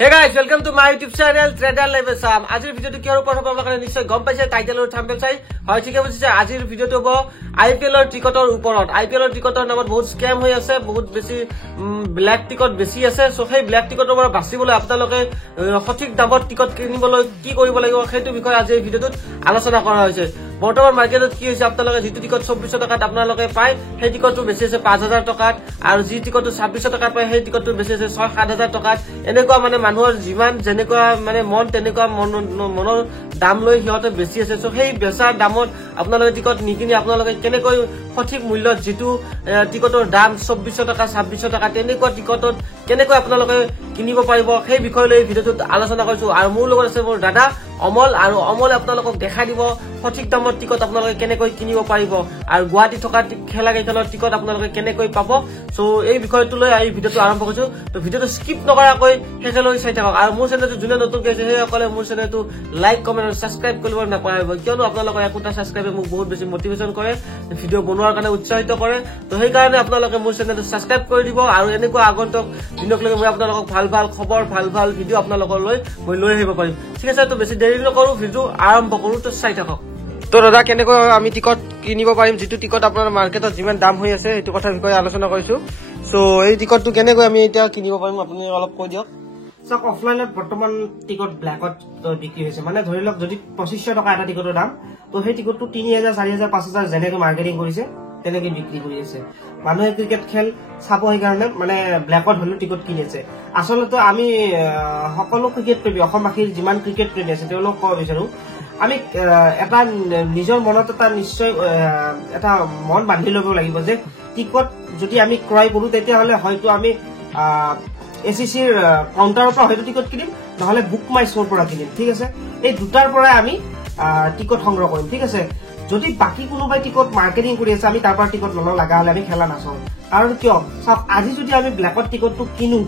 Hey guys, welcome to my YouTube channel Trader Live Sam. Ajir video to kior upor hobo apnalok nischay gom paise title or thumbnail chai hoy thike bujise ajir video to hobo IPL or ticket or uporot IPL or ticket or namot bahut scam hoy ase bahut beshi black ticket beshi ase so hey black ticket or basibole apnaloke সঠিক দামত ticket কিনিবলৈ কি কৰিব লাগিব সেইটো বিষয় আজি এই ভিডিওত আলোচনা কৰা হৈছে বৰ্তমান মাৰ্কেটত কি হৈছে আপোনালোকে যেটো টিকট 2400 টকাত আপোনালোকে পায় সেই টিকটটো বেছি আছে 5000 টকাত আৰু যি টিকটটো 2600 টকাত পায় সেই টিকটটো বেছি আছে 6-7000 টকাত এনেকুৱা মানে মানুহৰ যিমান যেনেকুৱা মানে মন তেনেকুৱা মনৰ দাম লৈ হিয়তে বেছি আছে সো সেই বেচাৰ দামত আপোনালোকে টিকট নিকিনি আপোনালোকে কেনেকৈ সঠিক মূল্যত যেটো টিকটৰ দাম 2400 টকা 2600 টকা তেনেকুৱা টিকটত কেনেকৈ আপোনালোকে কিনিব পাৰিব সেই বিষয় লৈ ভিডিওটো আলোচনা কৰিছো আৰু মোৰ লগত আছে মোৰ দাদা অমল আৰু অমল আপোনালোকক দেখাই দিব সঠিক দামত টিকট আপোনালোকে কেনেকৈ কিনিব পাৰিব আৰু গুৱাহাটী থকা খেলা কেইখনৰ টিকট আপোনালোকে কেনেকৈ পাব সো এই বিষয়টো লৈ এই ভিডিওটো আৰম্ভ কৰিছো তো ভিডিওটো স্কিপ নকৰাকৈ হেকলৈ চাই থাকক আৰু মোৰ চেনেলটো জুনে নতুন গৈছে সেই সকলে মোৰ চেনেলটো লাইক কমেন্ট আৰু সাবস্ক্ৰাইব কৰিব নাপাহৰিব কিয়নো আপোনালোকৰ একোটা সাবস্ক্ৰাইবে মোক বহুত বেছি মোটিভেশন কৰে ভিডিও বনোৱাৰ কাৰণে উৎসাহিত কৰে তো সেই কাৰণে আপোনালোকে মোৰ চেনেলটো সাবস্ক্ৰাইব কৰি দিব আৰু এনেকুৱা আগন্তুক দিনক লৈ মই আপোনালোকক ভাল খবৰ ভাল ভিডিও আপোনালোকৰ লৈ আহিব পাৰিম ঠিক আছে তো বেছি দেৰি নকৰো ভিডিও আৰম্ভ কৰো তো চাই থাকক তো দাদা কেনেকৈ আমি টিকট কিনিব পাৰিম যেটো টিকট আপোনাৰ মাৰ্কেটত যিমান দাম হৈ আছে সেইটো কথা বিষয়ে আলোচনা কৰিছো সো এই টিকটটো কেনেকৈ আমি এতিয়া কিনিব পাৰিম আপুনি অলপ কৈ দিয়ক সক অফলাইনত বৰ্তমান টিকট ব্ল্যাকত বিক্ৰী হৈছে মানে ধৰি লওক যদি 2500 টকা এটা টিকটৰ দাম তো সেই টিকটটো 3000 4000 5000 যেনেকৈ মাৰ্কেটিং কৰিছে তেনেকৈ বিক্ৰী কৰি আছে মানুহে ক্ৰিকেট খেল চাব হৈ কাৰণে মানে ব্ল্যাকত হলো টিকট কিনিছে আসলতে আমি সকলো ক্ৰিকেট প্ৰেমী অসমবাসীৰ যিমান ক্ৰিকেট প্ৰেমী আছে তেওঁলোক কব বিচাৰো আমি এটা নিজৰ মনত এটা নিশ্চয় এটা মন বান্ধি ল'ব লাগিব যে টিকট যদি আমি ক্ৰয় কৰো তেতিয়া হলে হয়তো আমি এসিসিৰ কাউন্টাৰৰ পৰা হয়তো টিকট কিনিম নহলে বুক মাই শোৰ পৰা কিনিম ঠিক আছে এই দুটাৰ পৰা আমি টিকট সংগ্ৰহ কৰিম ঠিক আছে যদি বাকি কোনোবাই টিকট মাৰ্কেটিং কৰি আছে আমি তাৰ পৰা টিকট লব লাগা হলে আমি খেলা নাচাও কাৰণ কিয় সব আজি যদি আমি ব্ল্যাকত টিকটটো কিনো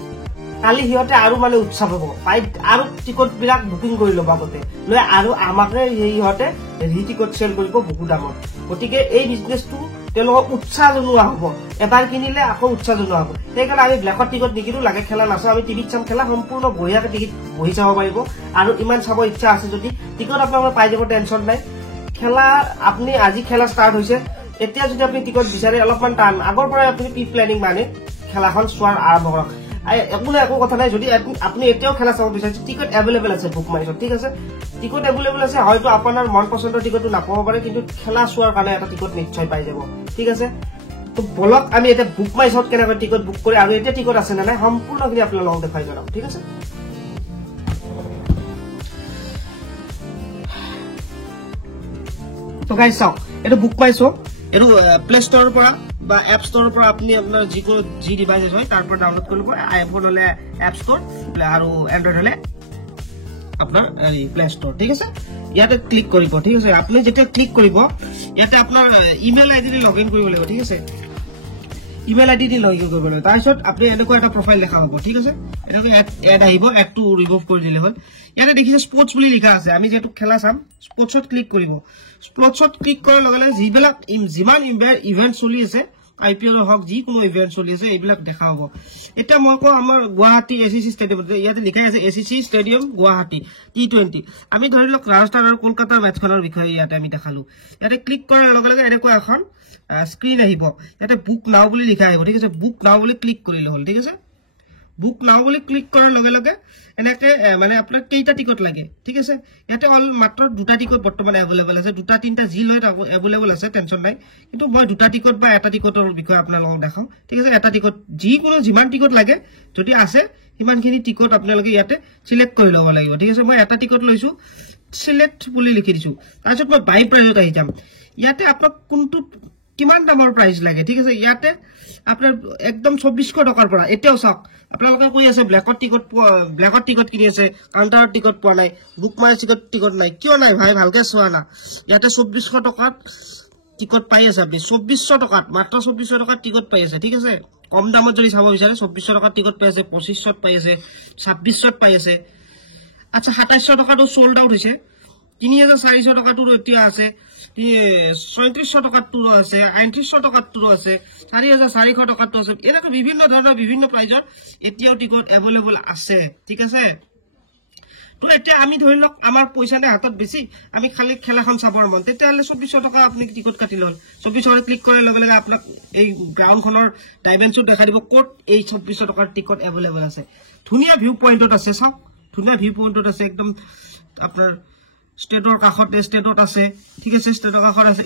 কালি হিয়তে আৰু মানে উৎসাহ হ'ব পাই আৰু টিকট বিলাক বুকিং কৰি লব আগতে লৈ আৰু আমাকে হিয়তে টিকট সেল কৰিব বহু দামত গতিকে এই বিজনেসটো তেওঁলোকক উৎসাহ জনোৱা হ'ব এবাৰ কিনিলে আকৌ উৎসাহ জনোৱা হ'ব সেইকাৰণে আমি ব্ল্যাকত টিকট নিকিনো লাগে খেলা নাচাও আমি টিভিত চাম খেলা সম্পূৰ্ণ বঢ়িয়াকে টিকট বহি চাব পাৰিব আৰু ইমান চাব ইচ্ছা আছে যদি টিকট আপোনালোকে পাই যাব টেনচন নাই খেলা আপনি আজি খেলা স্টার্ট হৈছে এতিয়া যদি আপনি টিকট বিচাৰে অলপমান টাইম আগৰ পৰা আপনি প্ৰি প্ল্যানিং মানে খেলাখন সোৱাৰ আৰম্ভ কৰক একো কথা নাই যদি আপনি এতিয়াও খেলা চাব বিচাৰিছে টিকট এভেইলেবল আছে বুক মাইছত ঠিক আছে টিকট এভেইলেবল আছে হয়তো আপোনাৰ মন পছন্দৰ টিকটটো নাপাব পাৰে কিন্তু খেলা সোৱাৰ কাৰণে এটা টিকট নিশ্চয় পাই যাব ঠিক আছে তো বলক আমি এটা বুক মাইছত কেনেকৈ টিকট বুক কৰি আৰু এতিয়া টিকট আছে না নাই সম্পূৰ্ণখিনি আপোনালোকক দেখাই দিম ঠিক আছে তো গাইস চাও এটা বুক পাইছো এটো প্লে স্টোৰৰ পৰা বা এপ ষ্টৰৰ পৰা আপুনি আপোনাৰ যি ডিভাইস হয় তাৰ পৰা ডাউনলোড কৰিব আইফোন হলে এপ ষ্টৰ আৰু এন্ড্ৰইড হলে আপোনাৰ প্লে ষ্টৰ ঠিক আছে ইয়াতে ক্লিক কৰিব ঠিক আছে আপুনি যেতিয়া ক্লিক কৰিব ইয়াতে আপোনাৰ ইমেইল আইডি দি লগইন কৰিব লাগিব ঠিক আছে ইমেইল আইডি দি লগইন কৰিব লাগিব তাৰপিছত আপুনি এনেকুৱা এটা প্ৰফাইল দেখা হ'ব ঠিক আছে এনেকৈ এড আহিব এডটো ৰিমুভ কৰি দিলে হ'ল ইয়াতে দেখিছে স্পৰ্টছ বুলি লিখা আছে আমি যেটো খেলা চাম স্পৰ্টছত ক্লিক কৰিব স্পৰ্টছত ক্লিক কৰাৰ লগে লগে যিবিলাক যিমান ইভেন্ট চলি আছে আইপিএল হক যি কোনো ইভেন্ট চলি আছে এইবিলাক দেখা হ'ব এটা মই কও আমাৰ গুৱাহাটী এসিসি ষ্টেডিয়াম ইয়াতে লিখা আছে এসিসি ষ্টেডিয়াম গুৱাহাটী টি20 আমি ধৰি লওক ৰাজস্থান আৰু কলকাতা মেচখনৰ বিষয়ে ইয়াতে আমি দেখালো ইয়াতে ক্লিক কৰাৰ লগে লগে এনেকুৱা এখন স্ক্ৰিন আহিব ইয়াতে বুক নাও বুলি লিখা আহিব ঠিক আছে বুক নাও বুলি ক্লিক কৰিলে হ'ল ঠিক আছে বুক নাও বুলি ক্লিক কৰাৰ লগে লগে এনেকে মানে আপোনাৰ কেইটা টিকট লাগে ঠিক আছে ইয়াতে অল মাত্ৰ দুটা টিকট বৰ্তমান এভেইলেবল আছে দুটা তিনটা জি লৈ এভেইলেবল আছে টেনচন নাই কিন্তু মই দুটা টিকট বা এটা টিকটৰ বিষয়ে আপোনালোকক দেখাও ঠিক আছে এটা টিকট যি কোনো যিমান টিকট লাগে যদি আছে সিমানখিনি টিকট আপোনালোকে ইয়াতে সিলেক্ট কৰি ল'ব লাগিব ঠিক আছে মই এটা টিকট লৈছো সিলেক্ট বুলি লিখি দিছো তাৰপিছত মই বাই প্ৰাইজত আহি যাম ইয়াতে আপোনাক কোনটো কিমান দামৰ প্ৰাইস লাগে ঠিক আছে ইয়াতে আপোনাৰ একদম 2400 টকাৰ পৰা এতিয়াও চাওক আপোনালোকে কৈ আছে ব্ল্যাকত টিকট কিনি আছে কাউন্টাৰ টিকট পোৱা নাই বুক মাই টিকট নাই কিয় নাই ভাই ভালকে চোৱা না ইয়াতে 2400 টকাত টিকট পাই আছে আপনি 2400 টকাত মাত্ৰ 2400 টকাত টিকট পাই আছে ঠিক আছে কম দামত যদি চাব বিচাৰে 2400 টকাত টিকট পাই আছে 2500ত পাই আছে 2600ত পাই আছে আচ্ছা 2700 টকাটো সোল্ড আউট হৈছে 3400 টকাটোৰ এতিয়া আছে 3700 টকাটোৰ আছে 3800 টকাটোৰ আছে 4400 টকাটো আছে এনেকৈ বিভিন্ন ধৰণৰ বিভিন্ন প্ৰাইজত এতিয়াও টিকট এভেইলেবল আছে ঠিক আছে তো এতিয়া আমি ধৰি লওক আমাৰ পইচাতে হাতত বেছি আমি খালি খেলাখন চাবৰ মন তেতিয়াহ'লে 2400 টকা আপুনি টিকট কাটি লল 2400 ক্লিক কৰাৰ লগে লগে আপোনাক এই গ্ৰাউণ্ডখনৰ ডাইমেনশ্যন দেখা দিব ক'ত এই 2400 টকাৰ টিকট এভেইলেবল আছে ধুনীয়া ভিউ পইণ্টত আছে চাওক ধুনীয়া ভিউ পইণ্টত আছে একদম আপোনাৰ ষ্টেটৰ কাষতে ষ্টেটত আছে ঠিক আছে ষ্টেটৰ কাষত আছে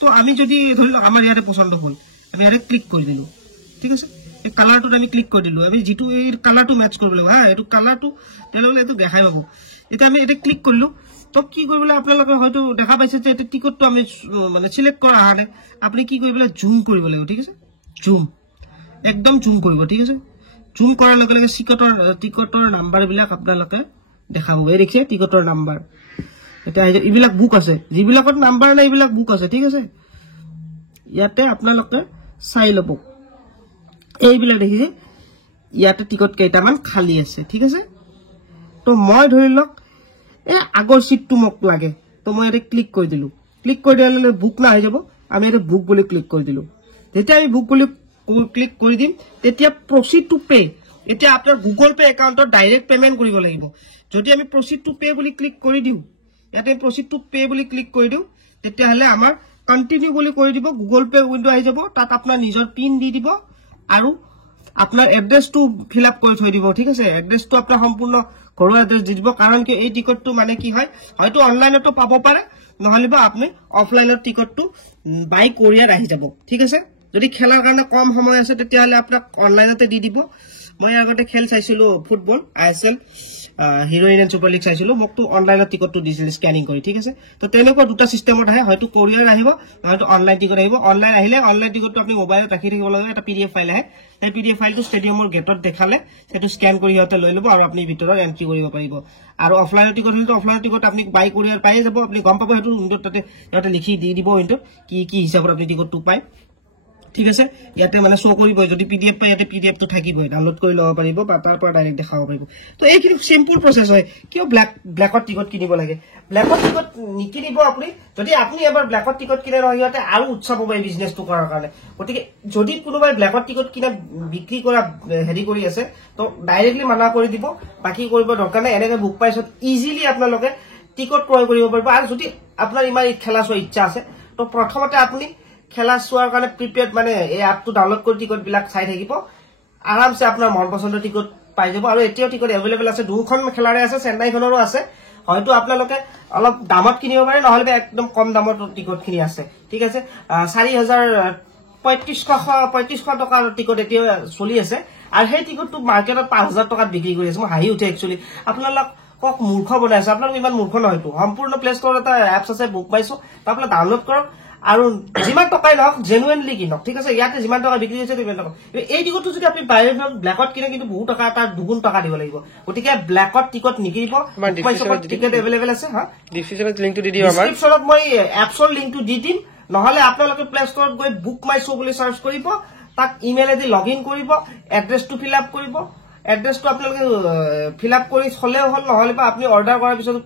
তো আমি যদি ধৰি লওক আমাৰ ইয়াতে পছন্দ হ'ল আমি ইয়াতে ক্লিক কৰি দিলো ঠিক আছে এই কালাৰটোত আমি ক্লিক কৰি দিলো আমি যেটো এই কালাৰটো মেচ কৰিব লাগিব হা এটো কালাৰটো তেললে এটো দেখাই পাবো এটা আমি এটা ক্লিক কৰিলো তো কি কৰিবলে আপোনালোকে হয়তো দেখা পাইছে যে এটা টিকটটো আমি মানে সিলেক্ট কৰা আহানে আপুনি কি কৰিবলে জুম কৰিব লাগিব ঠিক আছে জুম একদম জুম কৰিব ঠিক আছে জুম কৰাৰ লগে লগে টিকটৰ নাম্বাৰ বিলাক আপোনালোকে দেখা পাব এই দেখিছে টিকটৰ নাম্বাৰ এটা এইবিলাক বুক আছে যিবিলাকৰ নাম্বাৰ নাই এইবিলাক বুক আছে ঠিক আছে ইয়াতে আপোনালোকে চাই লব এইবিলাক দেখিছে ইয়াতে টিকট কেইটামান খালি আছে ঠিক আছে তো মই ধৰি লওক এই আগৰ সিটটো মোক লাগে তো মই এটা ক্লিক কৰি দিলো ক্লিক কৰি দিলে বুক না হৈ যাব আমি এটা বুক বুলি ক্লিক কৰি দিলো যেতিয়া আমি বুক বুলি ক্লিক কৰি দিম তেতিয়া প্ৰসিড টু পে এতিয়া আপোনাৰ গুগল পে একাউণ্টত ডাইৰেক্ট পেমেন্ট কৰিব লাগিব যদি আমি প্ৰসিড টু পে বুলি ক্লিক কৰি দিও ইয়াতে প্ৰসিড টু পে বুলি ক্লিক কৰি দিও তেতিয়াহলে আমাৰ কন্টিনিউ বুলি কৰি দিব গুগল পে উইন্ডো আহি যাব তাত আপোনাৰ নিজৰ পিন দি দিব আৰু আপনাৰ এড্ৰেসটো ফিল আপ কৰি থৈ দিব ঠিক আছে এড্ৰেসটো আপনাৰ সম্পূৰ্ণ ঘৰৰ এড্ৰেস দি দিব কাৰণ কি এই টিকটটো মানে কি হয় হয়তো অনলাইনতো পাব পাৰে নহলিবা আপনি অফলাইনৰ টিকটটো বাই কোৰিয়াৰ আহি যাব ঠিক আছে যদি খেলাৰ কাৰণে কম সময় আছে তেতিয়াহলে আপোনাক অনলাইনতে দি দিব মই আগতে খেল চাইছিলো football ISL heroine and super league চাইছিলো মকটো অনলাইনৰ টিকটটো দিছিল স্ক্যানিং কৰি ঠিক আছে তো তেনেকুৱা দুটা সিস্টেমত আহে হয়তো কোৰিয়াৰ আহিব হয়তো অনলাইন টিকট আহিব অনলাইন আহিলে অনলাইন টিকটটো আপনি মোবাইলত ৰাখি থাকিব লাগে এটা পিডিএফ ফাইল আহে এই পিডিএফ ফাইলটো ষ্টেডিয়ামৰ গেটত দেখালে সেটো স্ক্যান কৰি হতে লৈ লব আৰু আপনি ভিতৰত এন্ট্ৰি কৰিব পাৰিব আৰু অফলাইনৰ টিকট হলে অফলাইনৰ টিকট আপনি বাই কোৰিয়াৰ পাই যাব আপনি গম পাব হেতু উইন্ডোত তাতে লিখি দি দিব উইন্ডোত কি হিচাপত আপনি টিকটটো পায় ঠিক আছে ইয়াতে মানে শো কৰিব যদি পিডিএফ পায় ইয়াতে পিডিএফ টো থাকিব ডাউনলোড কৰি লব পাৰিব বা তাৰ পৰা ডাইৰেক্ট দেখাব পাৰিব তো এইখিনি সিম্পল প্ৰসেস হয় কিও ব্ল্যাকত টিকট কিনিব লাগে ব্ল্যাকত টিকট নিকিনিব আপুনি যদি আপুনি এবাৰ ব্ল্যাকত টিকট কিনে ৰহিয়াতে আৰু উৎসাহ পাব এই বিজনেসটো কৰাৰ কাৰণে গতিকে যদি কোনোবাই ব্ল্যাকত টিকট কিনা বিক্ৰী কৰা হেৰি কৰি আছে তো ডাইৰেক্টলি মানা কৰি দিব বাকি কৰিব দৰকাৰ নাই এনেকে বুক পাইছত ইজিলি আপোনালোকে টিকট ক্ৰয় কৰিব পাৰিব আৰু যদি আপোনাৰ ইমান খেলা চোৱাৰ ইচ্ছা আছে তো প্ৰথমতে আপুনি খেলা চোৱাৰ কাৰণে প্ৰিপেয়াৰ্ড মানে এই এপটো ডাউনলোড কৰি টিকট বিলাক চাই থাকিব আৰামছে আপোনাৰ মন পছন্দৰ টিকট পাই যাব আৰু এতিয়াও টিকট এভেইলেবল আছে দুখন খেলাৰে আছে চেন্নাইখনৰো আছে হয়তো আপোনালোকে অলপ দামত কিনিব পাৰে নহলে একদম কম দামত টিকট খিনি আছে ঠিক আছে 3500 টকাৰ টিকট এতিয়া চলি আছে আৰু সেই টিকটটো মাৰ্কেটত 5000 টকাত বিক্ৰী কৰি আছে মই হাঁহি উঠে একচুয়ালি আপোনালোক কক মূৰ্খ বনাইছে আপোনালোক ইমান মূৰ্খ নহয়তো সম্পূৰ্ণ প্লে ষ্টৰত এটা এপছ আছে বুক পাইছো আপোনালোকে ডাউনলোড কৰক আৰু যিমান টকাই লওক জেনুইনলি কিনক ঠিক আছে ইয়াতে যিমান টকা বিক্ৰী হৈছে তিমান টকা এই টিকটটো যদি আপনি বাইৰে ব্ল্যাকত কিনে কিন্তু বহুত টকা তাৰ দুগুণ টকা দিব লাগিব গতিকে ব্ল্যাকত টিকট নিকিনিব টিকট এভেইলেবল আছে হা ডিসক্ৰিপচনত লিংকটো দি দিম আমাৰ ডিসক্ৰিপচনত মই এপছৰ লিংকটো দি দিম নহলে আপোনালোকে প্লে ষ্টৰত গৈ বুক মাই শো বুলি সাৰ্চ কৰিব তাক ইমেইল দি লগইন কৰিব এড্ৰেছটো ফিল আপ কৰিব এড্ৰেছটো আপোনালোকে ফিল আপ কৰি হলেও হল নহলে বা আপনি অৰ্ডাৰ কৰাৰ পিছত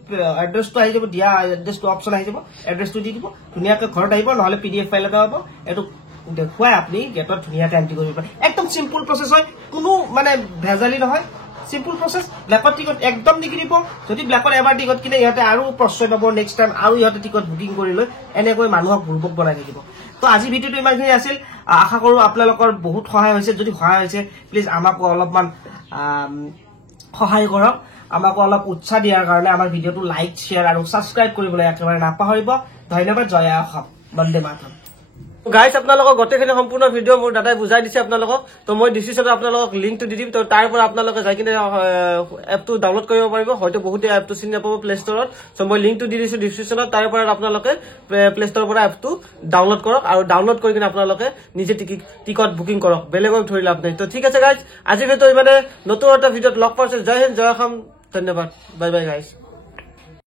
এড্ৰেছটো আহি যাব দিয়া এড্ৰেছটো অপচন আহি যাব এড্ৰেছটো দি দিব ধুনিয়াকৈ ঘৰত আহিব নহলে পিডিএফ ফাইল এটা হ'ব এটো দেখুৱাই আপনি গেটত ধুনিয়াকৈ এন্ট্ৰি কৰিব পাৰে একদম সিম্পল প্ৰসেস হয় কোনো মানে ভেজালি নহয় সিম্পল প্ৰসেস ব্ল্যাকত টিকট একদম নিকিনিব যদি ব্ল্যাকত এবাৰ টিকট কিনে ইহতে আৰু প্ৰশ্ৰয় পাব নেক্সট টাইম আৰু ইহতে টিকট বুকিং কৰি লৈ এনেকৈ মানুহক গ্ৰুপক বনাই থাকিব তো আজি ভিডিওটো ইমানখিনি আছিল আশা কৰো আপোনালোকৰ বহুত সহায় হৈছে যদি সহায় হৈছে প্লিজ আমাক অলপমান সহায় কৰক আমাক অলপ উৎসাহ দিয়াৰ কাৰণে আমাৰ ভিডিওটো লাইক শেয়াৰ আৰু সাবস্ক্ৰাইব কৰিবলৈ একেবাৰে নাপাহৰিব ধন্যবাদ জয় অসম বন্দে মাতৰম গাইস আপোনালোকক গটেখিনি সম্পূৰ্ণ ভিডিও মোৰ দাদাই বুজাই দিছে আপোনালোকক তো মই ডিসক্ৰিপচনত আপোনালোকক লিংকটো দি দিম তো তাৰ পৰা আপোনালোকে যাই কিনে এপটো ডাউনলোড কৰিব পাৰিব হয়তো বহুতে এপটো চিনি নাপাব প্লে ষ্টৰত সো মই লিংকটো দি দিছো ডিসক্ৰিপচনত তাৰ পৰা আপোনালোকে প্লে ষ্টৰৰ পৰা এপটো ডাউনলোড কৰক আৰু ডাউনলোড কৰি কিনে আপোনালোকে নিজে টিকট বুকিং কৰক বেলেগক ধৰি লাভ নাই তো ঠিক আছে গাইস আজি ভিডিও মানে নতুন এটা ভিডিওত লগ পাইছো জয় হিন্দ জয় অসম ধন্যবাদ বাই বাই গাইস